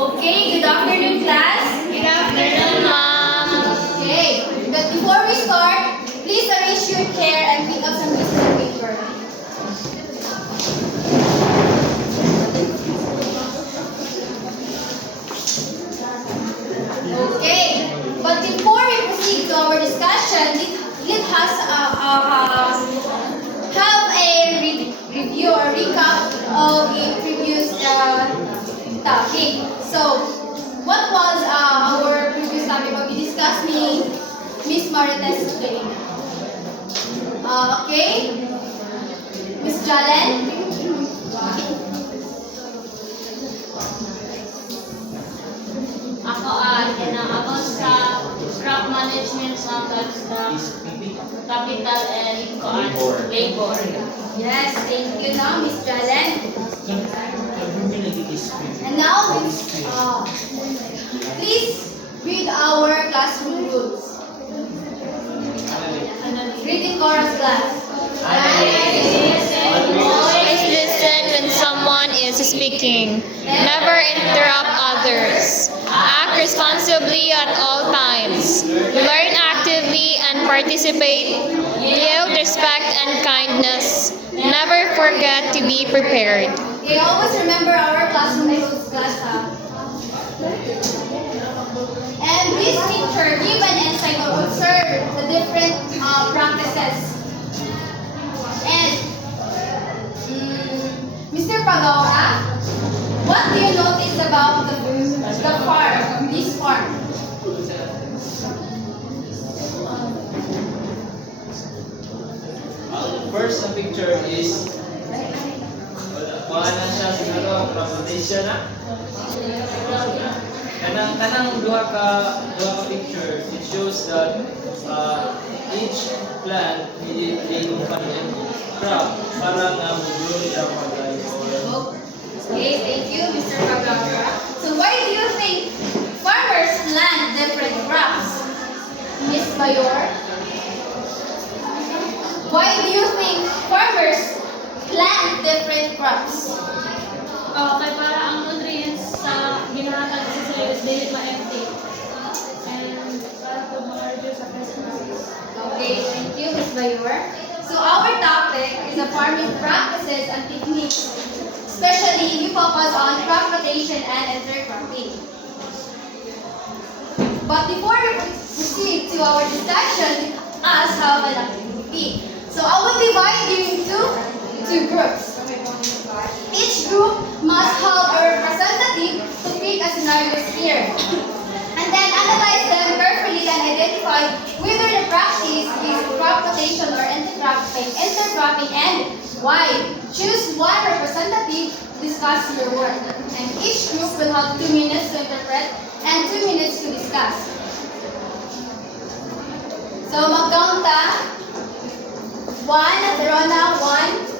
Okay, good afternoon, class. Good afternoon, ma'am. Okay, but before we start, please arrange your chair and pick up some pieces of paper. Okay, but before we proceed to our discussion, let us have a review or recap of the previous topic. So, what was our previous topic? What we discussed, Miss Marites today. Okay, Miss Jalen. Ako about sa crop management sometimes the capital and labor. Yes, thank you now, Miss Jalen. And now, please read our classroom rules. Reading chorus class. Always listen when someone is speaking. Never interrupt others. Act responsibly at all times. Learn actively and participate. Give respect and kindness. Never forget to be prepared. Okay, always remember our classroom rules, class. And this teacher give an insight or observe the different practices. And Mr. Pagawa, what do you notice about the farm, this farm? First na picture is na siya siguro transportation na. Kanang duha ka picture, it shows that each plant need crop para nga mag-grow siya mag-life. Okay, thank you, Mr. Pagawa. So why do you think farmers plant different crops? Miss Mayor? Why do you think farmers plant different crops? Kay para ang nutrients sa ginahatag sa sila is dili ma-empty. And para to ma-reduce sa pest disease. Okay, thank you, Miss Mayor. So our topic is the farming practices and techniques. Especially, we focus on crop rotation and intercropping. But before we proceed to our discussion, let us have an activity. So I will divide you into two groups. Each group must have a representative to pick a scenario here. And then analyze them carefully and identify whether the practice is crop rotation or intercropping and why. Choose one representative to discuss your work. And each group will have 2 minutes to interpret and 2 minutes to discuss. So mag-count ta. 1, Rona, 1,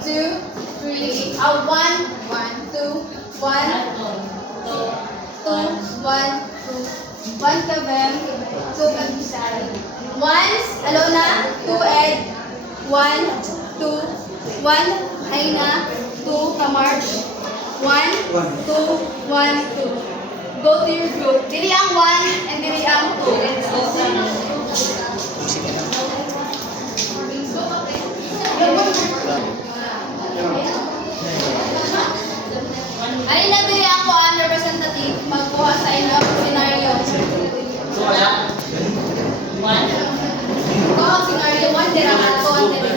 2, 3, 1, 1, 2, 1, 2, 1, Kevin, 2, Pagisari. 1, Alona, 2, Ed, 1, 2, 1, Aina, 2, Kamarch, 1, 2, 1, 2. Go to your group. Dili ang 1 and dili ang 2. Let's go. Alin na bili ako ang representative magkuha sa inyong scenario. One. Kuha ang scenario 1, dira ka to ang dili.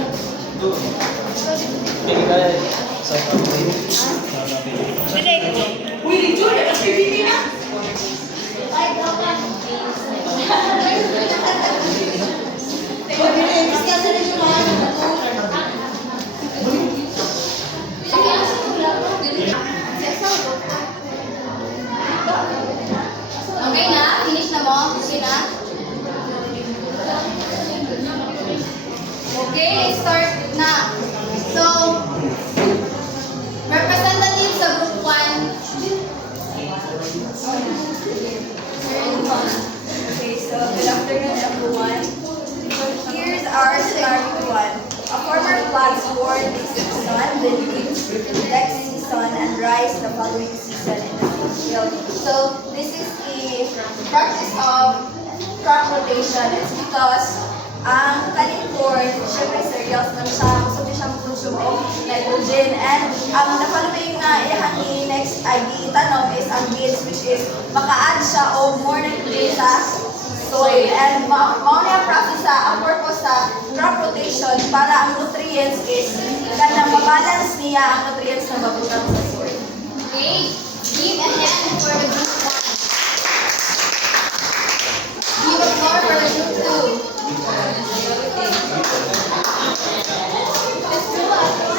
Okay na? Finish na mo? Okay na? Okay, let's start na. So, representative sa group 1. Okay, so good afternoon everyone. Here's our scenario 1. A farmer plants corn this season, then wheat next season, and rice the following season in the field. field. So this is the practice of crop rotation. It's because ang kaning corn, syempre cereals man siya, gusto din siyang consume of nitrogen. And ang nakaluming na ihang next ay gitanong is ang beans, which is maka-add siya of more nitrogen sa soil. And mao na process sa ang purpose sa crop rotation para ang nutrients is kanang mabalance niya ang nutrients na mabutang sa soil. Okay, give a hand for the group 1. Give a floor for the group 2.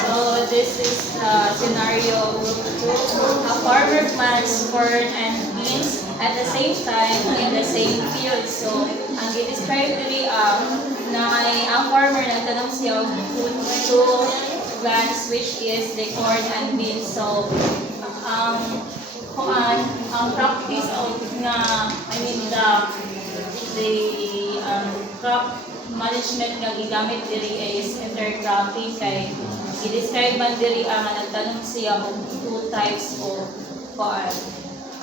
So this is the scenario group 2. A farmer plants corn and beans at the same time in the same field. So ang i-describe diri na ang farmer nagtanong siya og two plants which is the corn and beans. So ang practice of the crop management nga gigamit diri is intercropping kay i-describe man diri ang nagtanong siya og two types of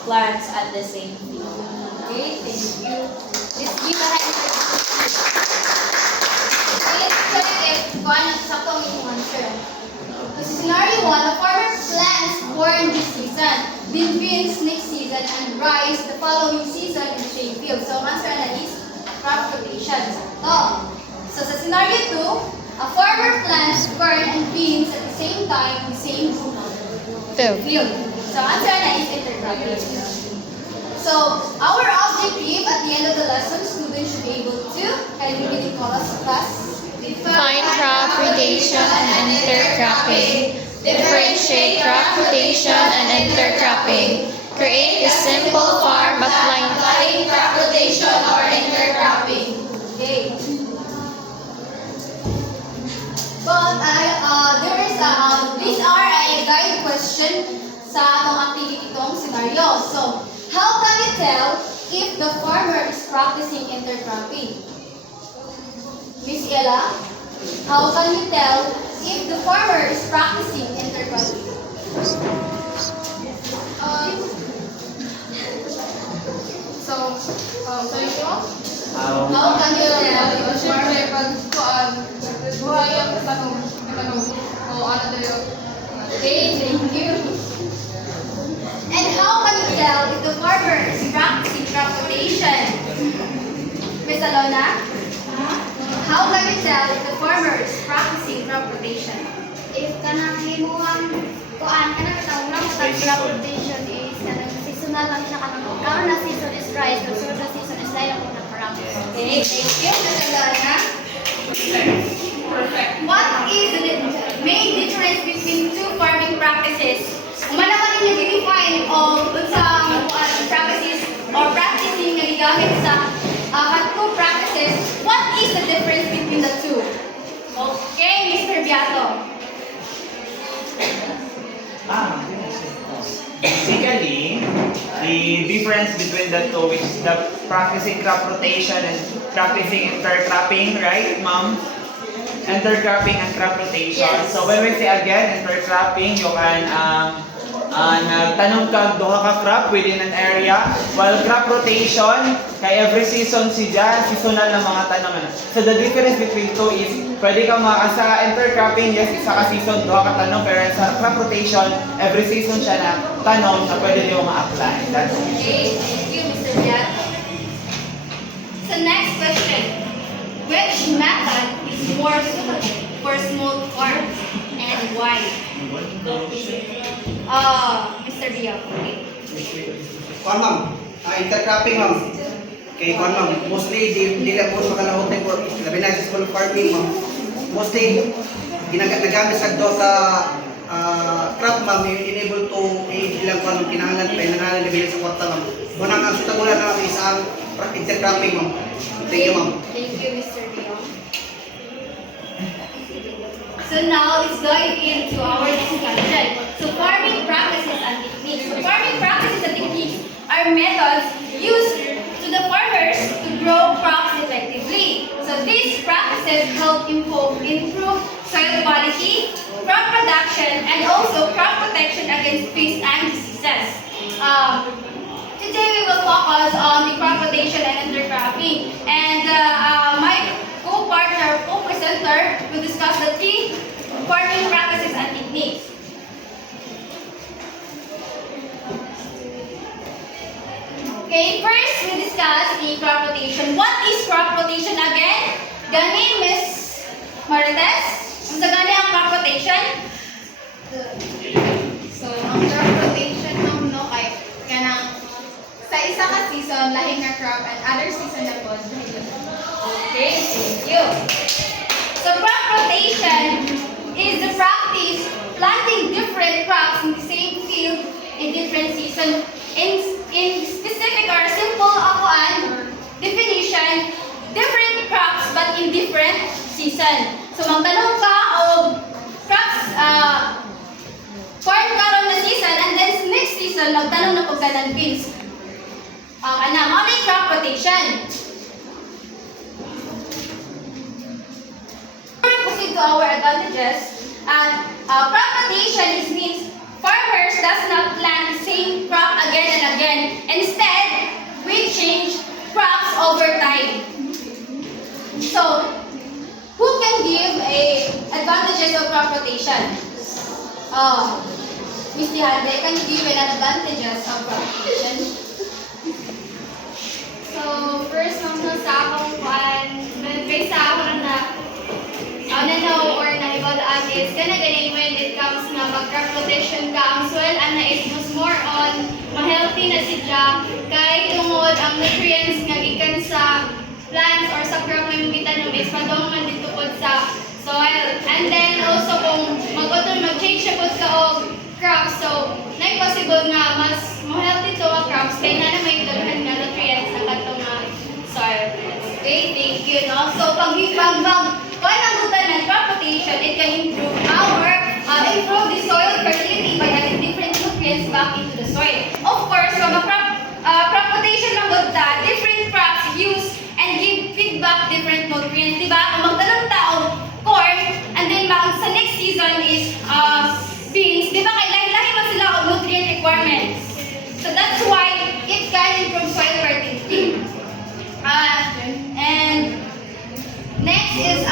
plants at the same field. Okay, thank you. Let's give a hand for the group 2. Okay, let's check if kuan saktong yung answer. So scenario 1, a farmer plants corn this season, then beans next season, and rice the following season in the same field. So ang answer na is crop rotation. So sa scenario 2, a farmer plants corn and beans at the same time in the same field. So answer na is intercropping. So our objective at the end of the lesson, students should be able to, can you really call us class? Define crop rotation and intercropping. Differentiate crop rotation and intercropping. Create a simple farm applying crop rotation or intercropping. Okay. But there is these are a guide question sa atong activity tong scenario. So, how can you tell if the farmer is practicing intercropping? Miss Ella, how can you tell if the farmer is practicing intercropping? How can you tell if the farmer? Okay, thank you. And how can you tell if the farmer is practicing crop rotation? Miss Alona? How can you tell if the farmer is practicing crop rotation? If kanang himuang kuan kanang tawag mo tag crop rotation is kanang seasonal lang siya kanang karon na season is rice ug sunod na season is layo na crop. Okay, thank you, Miss Alona. What is the main difference between two farming practices? Kung man naman ninyo i-define o unsang practices or practicing nga gigamit sa two practices, what is the difference between the two? Okay, Mr. Biato. Basically, the difference between the two, which is the practicing crop rotation and practicing intercropping, right, ma'am? Intercropping and crop rotation. Yes. So when we say again intercropping, you can nagtanong ka duha ka crop within an area, while crop rotation kay every season siya seasonal na mga tanong. So the difference between two is pwede ka sa intercropping, yes, isa ka season duha ka tanong, pero sa crop rotation every season siya na tanong na pwede niyo ma-apply. That's it. Okay, thank you, Mr. Biato. So next question. Which method is more suitable for small farms and why? Mr. Biato, okay. Kuan ma'am, intercropping ma'am. Kay kuan ma'am, mostly di lang po makalahotin po labi na sa small farming ma'am. Mostly ginagamit sa dota crop ma'am, enable to ilang kuan kinahanglan pa kinahanglan dili sa kwarta ma'am. Munang ang sutagulan na isang intercropping ma'am. Thank you ma'am. Thank you, Mr. Biato. So now let's dive into our discussion. So farming practices and techniques. So farming practices and techniques are methods used to the farmers to grow crops effectively. So these practices help improve soil quality, crop production, and also crop protection against pests and diseases. today we will focus on the crop rotation and intercropping. And my co-partner, co-presenter will discuss the 3 farming practices and techniques. Okay, first we discuss the crop rotation. What is crop rotation again? Gani, Miss Marites? Unsa gani ang crop rotation? So, ang crop rotation no kay kanang sa isa ka season lahi nga crop and other season na pod. Okay, thank you. So crop rotation is the practice planting different crops in the same field in different season. In specific or simple definition, different crops but in different season. So magtanong ka og crops corn karon na season and then next season magtanong na pag ng beans. Ano yung crop rotation? Proceed to our advantages. Crop rotation means farmers does not plant the same crop again and again. Instead, we change crops over time. So, who can give advantages of crop rotation? Ms. Tihande, can you give an advantages of crop rotation? So, first, nung sa akong based sa ako na know or nahibalaan is ganun when it comes nga mag-crop rotation ka, ang soil ana is mas more on ma-healthy na siya kay tungod ang nutrients nga gikan sa plants or sa crop nga gitanom is padong dito pod sa soil. And then also kung mag-change siya pod ka og crops, so na possible nga mas ma-healthy to ang crops kay na may daghan nga nutrients ang katong soil. Okay, thank you. No? So pag ng crop rotation, it can improve the soil fertility by adding different nutrients back into the soil. Of course, pag crop rotation ng gudta, different crops use and give feedback different nutrients. Diba? Kung magtanong tao, corn, and then sa next season is beans, diba? Kay lahi-lahi man sila of nutrient requirements. So that's why it can improve soil fertility. And next is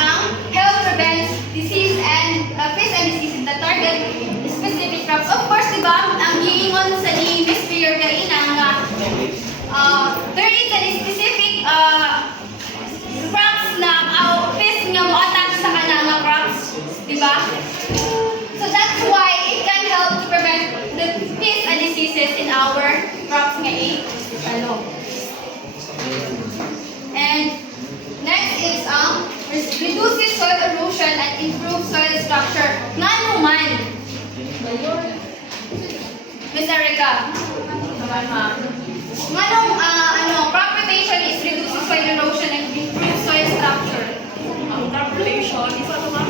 health prevents disease and pest and disease that target specific crops. Of course, diba, ang giingon sa ni Miss Pierre Gaina nga there is a specific crops na pest nga mo attack sa kanang crops, diba? So that's why it can help to prevent the pest and diseases in our crops nga And next is reduces soil erosion and improves soil structure. Ngano man? Miss Erica. Nganong crop rotation is reduces soil erosion and improves soil structure. Crop rotation is ano ma'am?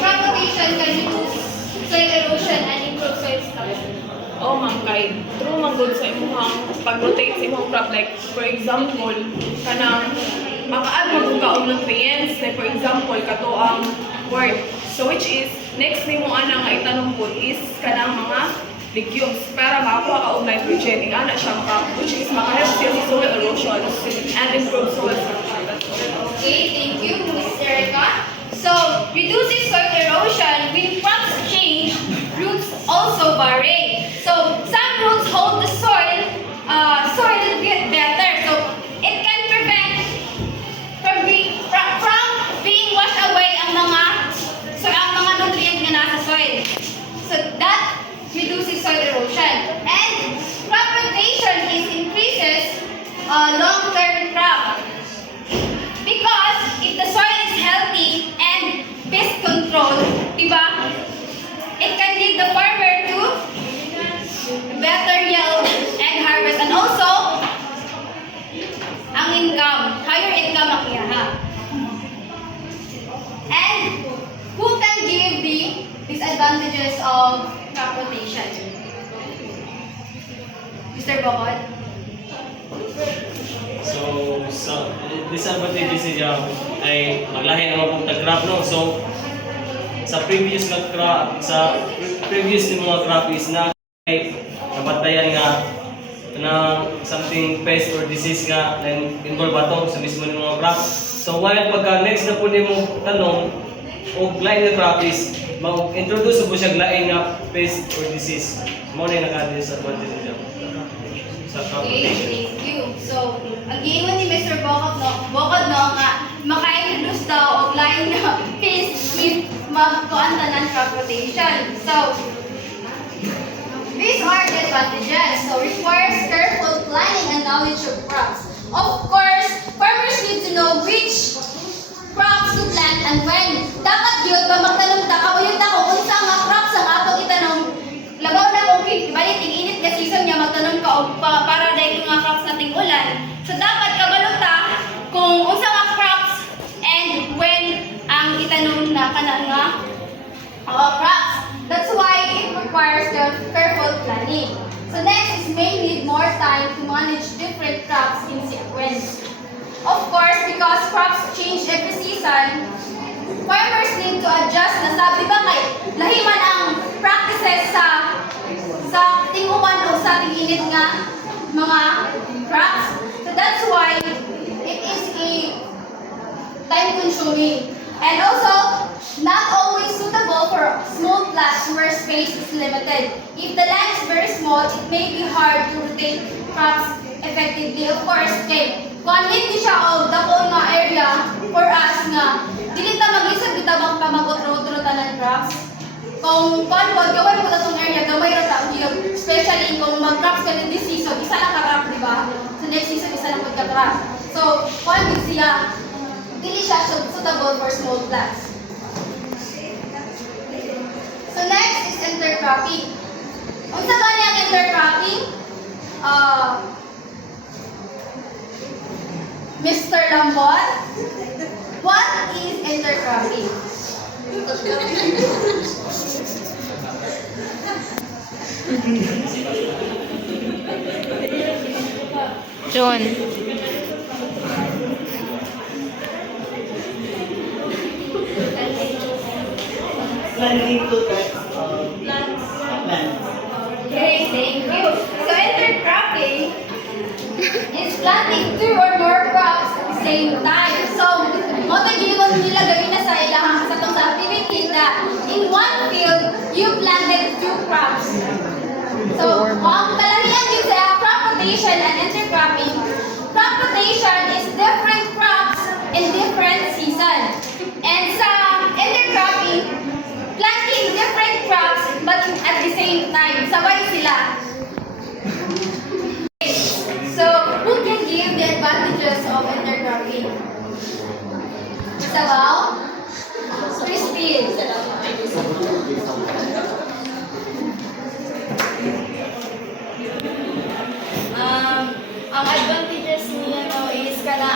Crop rotation can reduce soil erosion and improve soil structure. Oh, ma'am, kay true man good sa imong pag-rotate sa imong crop, like for example kanang maka-add mo ka og nutrients, like for example kato ang corn, so which is next nimo ana nga itanong pud is kanang mga legumes para makakuha ka og nitrogen ingana siya which is maka-help siya sa soil erosion and improve soil structure. Okay, thank you, Ms. Erica. So, reduces soil erosion. When crops change, roots also vary. So, some roots hold the soil better. So, it can prevent from being washed away ang mga nutrients na nasa soil. So, that reduces soil erosion. And crop rotation increases long-term crop. Because if the soil is healthy and pest control, diba, it can lead the farmer to better yield and harvest, and also ang income, higher income ang iyaha. And who can give the disadvantages of crop rotation? Mr. Bokod? So, sa disadvantages niya ay maglahi ang mga tag-crop, no? So, sa previous ni mga crop is na ay kabatayan nga na something pest or disease nga na involve ato sa mismo ng mga crop. So while pagka next na po mo tanong o lain nga crop is mag-introduce po siya lain nga pest or disease. Mo na yung naka-disadvantage niya sa crop Okay, rotation. thank you. So, ang giingon ni Mr. Bokod no, nga maka-introduce daw og lain nga case if magkuan ta ng crop rotation. So, these are the advantages. So, requires careful planning and knowledge of crops. Of course, farmers need to know which crops to plant and when. Dapat yun, pag magtanong ta, kauyod ta kung unsa nga crops ang atong itanong. Labaw na kung balik init na season niya, magtanong ka og para dahil nga crops nating ulan. So, dapat kabalo ta kung unsa nga crops and when ang itanong na kana nga crops. That's why it requires the careful planning. So next is may need more time to manage different crops in sequence. Of course, because crops change every season, farmers need to adjust na sabi ba kay lahiman ang practices sa tinguman o sa tinginit nga mga crops. So that's why it is a time consuming. And also, not always suitable for small plots where space is limited. If the land is very small, it may be hard to rotate crops effectively. Of course, kay kung hindi siya o dako nga area for us nga, dili ta mag-isip kita bang pamagot-rot-rotan ng crops. Kung gawin mo na itong area, gamay ra ta yun. Especially kung mag-crops ka din this season, isa lang ka-crop, di ba? So next season, isa lang magka-crop. So, kung siya, dili siya suitable for small plots. So next is intercropping. Unsa ba niyang intercropping? Mr. Lambot, what is intercropping? John. Planting two types of plants. Okay, thank you. So intercropping is planting two or more crops at the same time. So, mo gigon nila gawin na sa ilang sa tong activity that in one field you planted two crops. So, ang kalahian din sa crop rotation and intercropping, crop rotation is different crops in different season. And sa intercropping, planting different crops but at the same time. Sabay sila. So, who can give the advantages of intercropping? Sabaw? Crispy. Ang advantages niya no is kana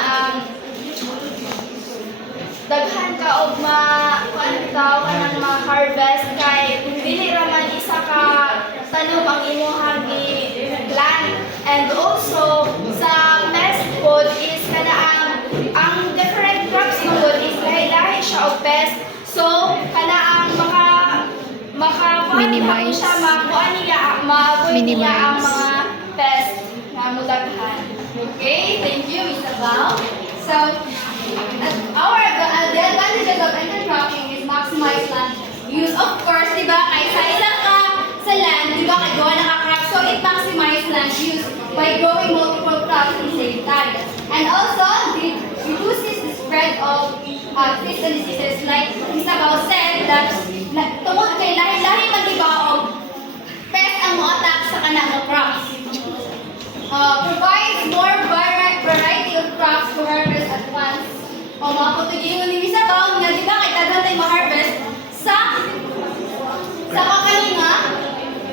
daghan ka og kanang ma-harvest kay dili ra man isa ka tanom ang imong plant. And also sa pest food is kana ang different crops mo is lahi-lahi siya og pest. So kana ang Minimize. siya makuha niya ma-avoid niya ang Minimize. mga pest na mudaghan. Okay, thank you, Miss Abao. So the advantages of intercropping is maximize land use. Of course, di ba, kay sa ilang ka sa land, di ba, kay gawa naka-crop, so it maximize land use by growing multiple crops at the same time. And also, it reduces the spread of pests and diseases. Like Miss Abao said, that tungod kay lahi-lahi man di ba og pest ang mo-attack sa kanang crops. Provides more variety of crops to harvest at once. O mga putugingon ni Miss Abao nga di ba kay tanan tay ma-harvest sa kakalinga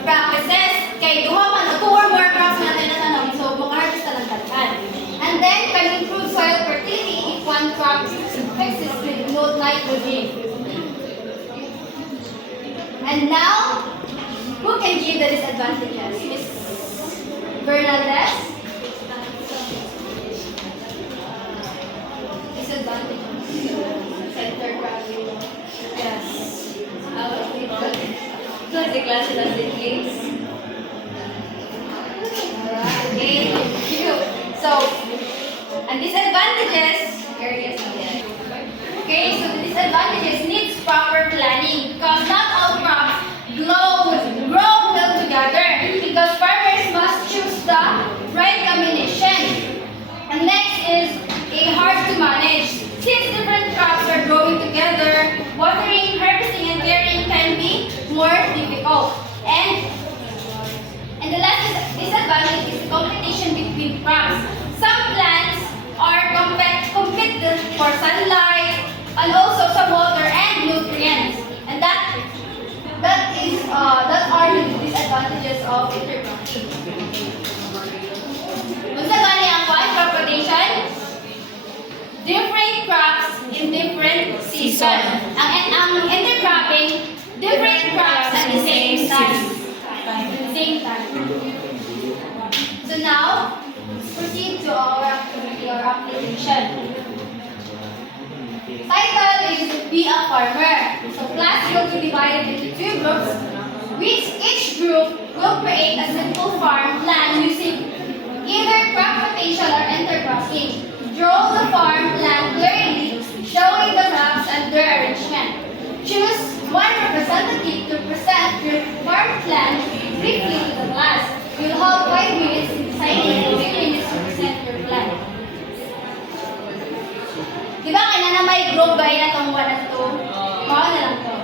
practices kay duha man o 2 or more crops natin na tanong so maka-harvest na lang daghan. And then can improve soil fertility if one crop fixes with no nitrogen. And now, who can give the disadvantages? Miss Bernadette? Disadvantages. Center gravity. Yes. Class the class does it, please. Alright. with crops. Some plants are competent for sunlight and also some water and nutrients. And that are the disadvantages of intercropping. Unsa gani ang crop rotation? Different crops in different season. Ang intercropping, different crops at the same time. So now, let's proceed to our activity or application. Title is Be a Farmer. So class will be divided into 2 groups, which each group will create a simple farm plan using either crop rotation or intercropping. Draw the farm plan clearly, showing the crops and their arrangement. Choose one representative to present your farm plan briefly to the class. You'll have 5 minutes to decide and 2 minutes to present your plan. Diba kaya na may group gaya na itong 1 at 2? Mao na lang to.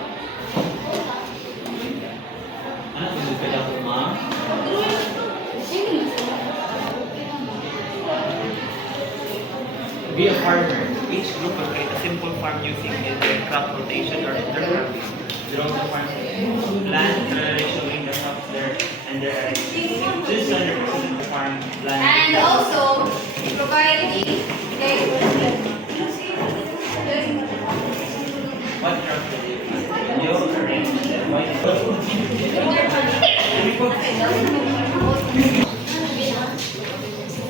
Be a farmer. Each group will create a simple farm using either crop rotation or intercropping. Draw the farm plan, clearly showing the crops there and their arrangement. This one represents the farm plan. And also, provide the What crop do you plant? You arrange them.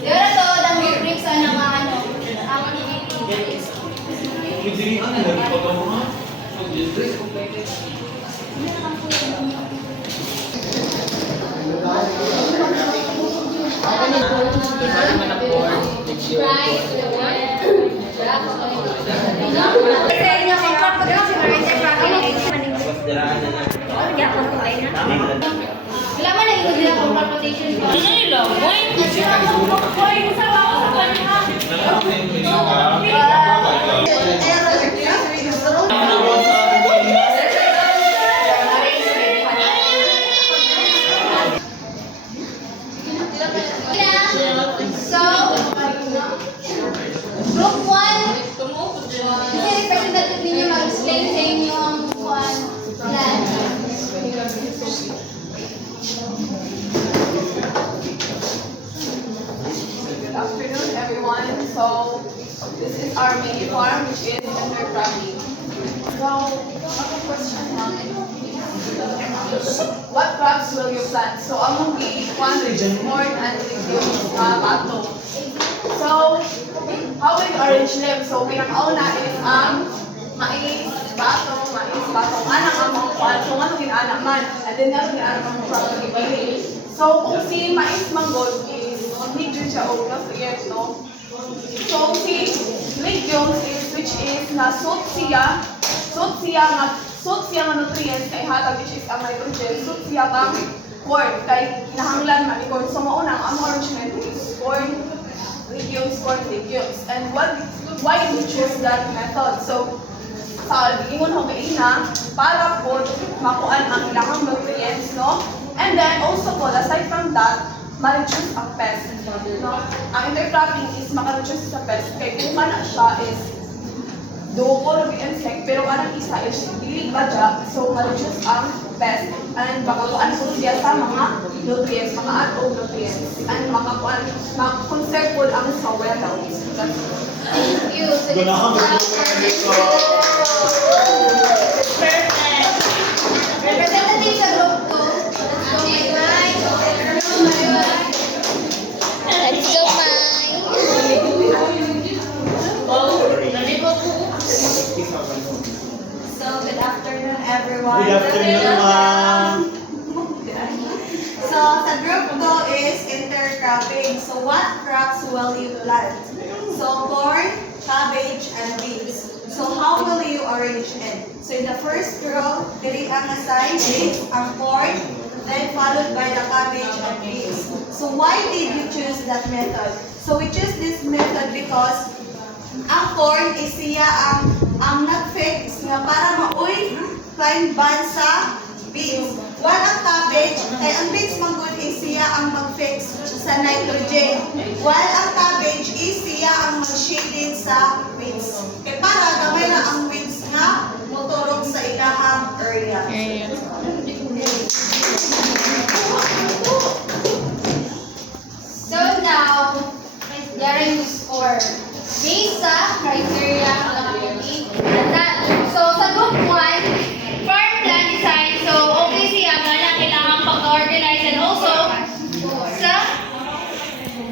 Yun to, ang brief sa ng ano, ang sa inyo kung crop production or intercropping. Wala man lang yung crop crop rotation ko. Ano nila? So, group 1, kasi representative ninyo mag-explain sa inyo ang plan. Good afternoon, everyone. So, this is our mini farm, which is intercropping. So, ako question namin. What crops will you plant? So, among one region, corn and legumes, bato. So, how will you arrange them? So, pinakauna is ang mais, bato. Anak ang mga kwan. So, ano anak man? And then, ano anak ang crop na gipili. So, kung si mais manggod is major siya o nutrients, no? So, si legumes is, which is na suit siya nga nutrients kay hatag, which is ang nitrogen, suit siya kang corn, kay nahanglan man ni corn. So, mauna, ang arrangement is corn, legumes. And why did you choose that method? So, sa ingon ho kaina, para po makuan ang ilang nutrients, no? And then, also po, aside from that, ma-reduce ang pest. No? Ang intercropping is maka-reduce sa pest. Kaya kung na siya is dugo ng insect, pero anong isa is dili ba dya, so ma-reduce ang pest. And makakuan po siya sa mga nutrients, mga add nutrients. And ma-conserve po ang soil health. Thank you. So, let's start Perfect. Representative sa group 2. Let's go, Mai. So, good afternoon, everyone. Good afternoon, ma'am. So, sa group 2 is intercropping. So, what crops will you plant? So, corn, cabbage, and beans. So, how will you arrange it? So, in the first row, dili ang assign is ang corn, then followed by the cabbage and beans. So, why did you choose that method? So, we choose this method because ang corn is siya ang nag-fix nga para mauy climb ban sa beans. While ang cabbage, kay ang beans manggod is siya ang mag-fix sa nitrogen. While ang cabbage is siya ang mag-shaded sa weeds. Kaya para gamay na ang weeds nga motorog sa ilahang area. So now, Darren will score. Based sa criteria ng community. So sa group 1, farm plan design. So okay siya, na kailangan pag-organize and also sa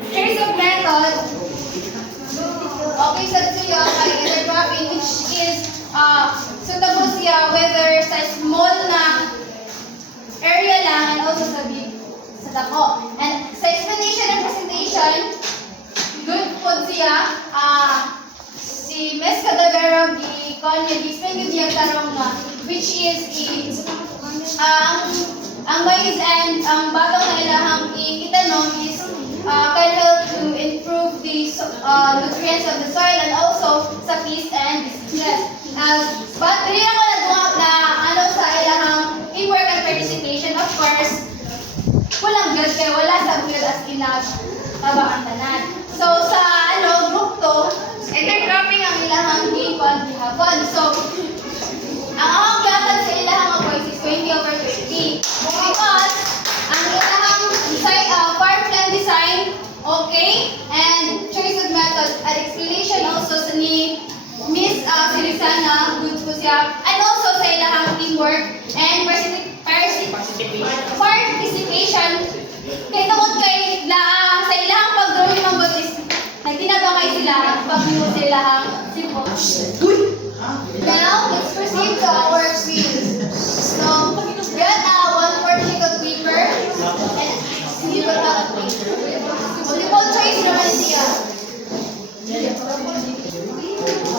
choice of method. Okay sa siya kay intercropping which is suitable siya whether sa small na area lang and also sa big sa dako. And sa explanation and presentation, good po siya. Si Ms. Cadavero, gi-explain ko niya tarong nga, which is ang maize and ang batong na ilahang itanom is can help to improve the nutrients of the soil and also sa peace and diseases. But dili ako na ano sa ilahang teamwork and participation, of course, walang guilt kaya wala sa guilt as inag tabang tanan. So sa group 2, intercropping ang ilahang gihapon. So ang amang gatan sa ilahang approach is 20/20 because ang ilahang farm plan design okay and choice of method and explanation also sa ni Miss Sirisana good po siya and also sa ilahang teamwork and participation kay tungod kay sa ilahang pag-drawing ng batis nagtinabangay sila pag-view sa ilahang simple. Now, let's proceed to our quiz. So, get 1/4 sheet of paper and single out of paper. Multiple choice naman siya.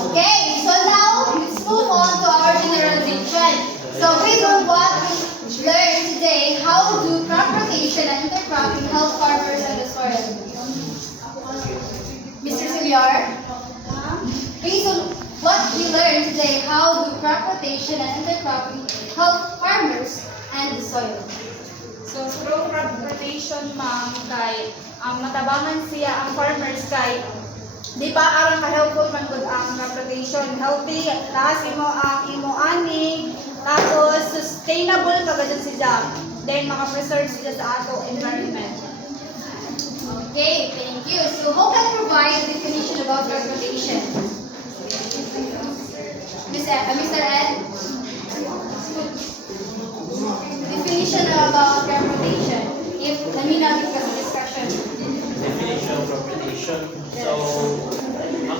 Okay, so now, let's move on to our generalization. So, based on what we learned today, how do crop rotation and intercropping help farmers and the soil? Mr. Sillar? Based on what we learned today, how do crop rotation and intercropping help farmers and the soil? So, through crop rotation, ma'am, kay matabangan siya ang farmers kay di ba aron ka-helpful man gud ang crop rotation. Healthy, lakas mo ang imo ani, tapos sustainable kagad siya. Then, maka-preserve siya sa ato environment. Okay, thank you. So, who can provide a definition about crop rotation? Mr. Ed? Definition about crop rotation. If namin kasi discussion. Definition of crop rotation. So, a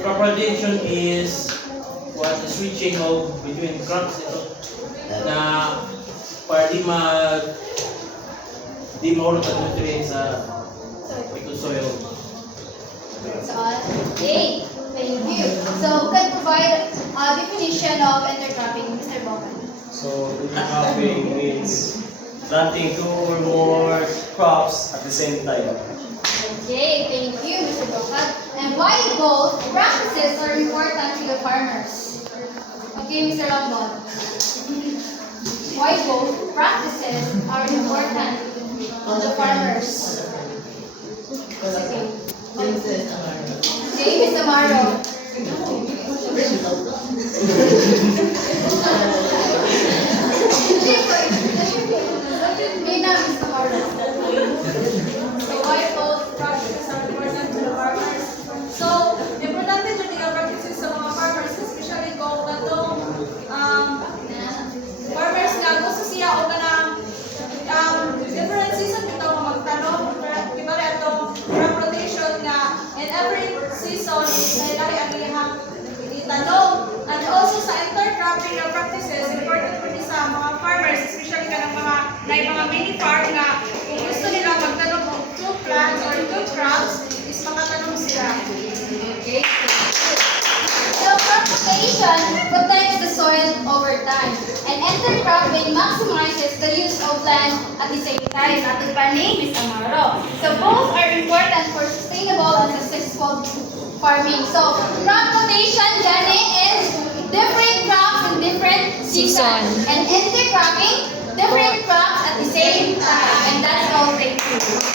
crop rotation is what the switching of between crops na para di mahulog ang nutrients sa soil. Okay, thank you. So, who can provide a definition of intercropping, Mr. Bowman? So, intercropping means planting 2 or more crops at the same time. Okay, thank you, Mr. Bowman. And why both practices are important to the farmers? Okay, Mr. Lombard. Why both practices are important to the farmers? Okay. Okay, Mr. Amaro. Okay na, Mr. Amaro. So, why both practices are important to the farmers? So, importante dyan yung practices sa mga farmers, especially kung katong farmers na gusto siya o kanang different season ito nga magtanong. Diba rin itong crop rotation na in every season ay lahi ang iyang itanong. And also sa intercropping na practices, important po din sa mga farmers, especially kanang mga mini farm na kung gusto nila magtanong ng 2 plants or 2 crops, is makatanong sila. Okay. So, crop rotation protects the soil over time, and intercropping maximizes the use of land at the same time. Ating paning, Ms. Amaro. So, both are important for sustainable and successful farming. So, crop rotation, Gani, is different crops in different seasons. And intercropping, different crops at the same time. And that's all. Thank you.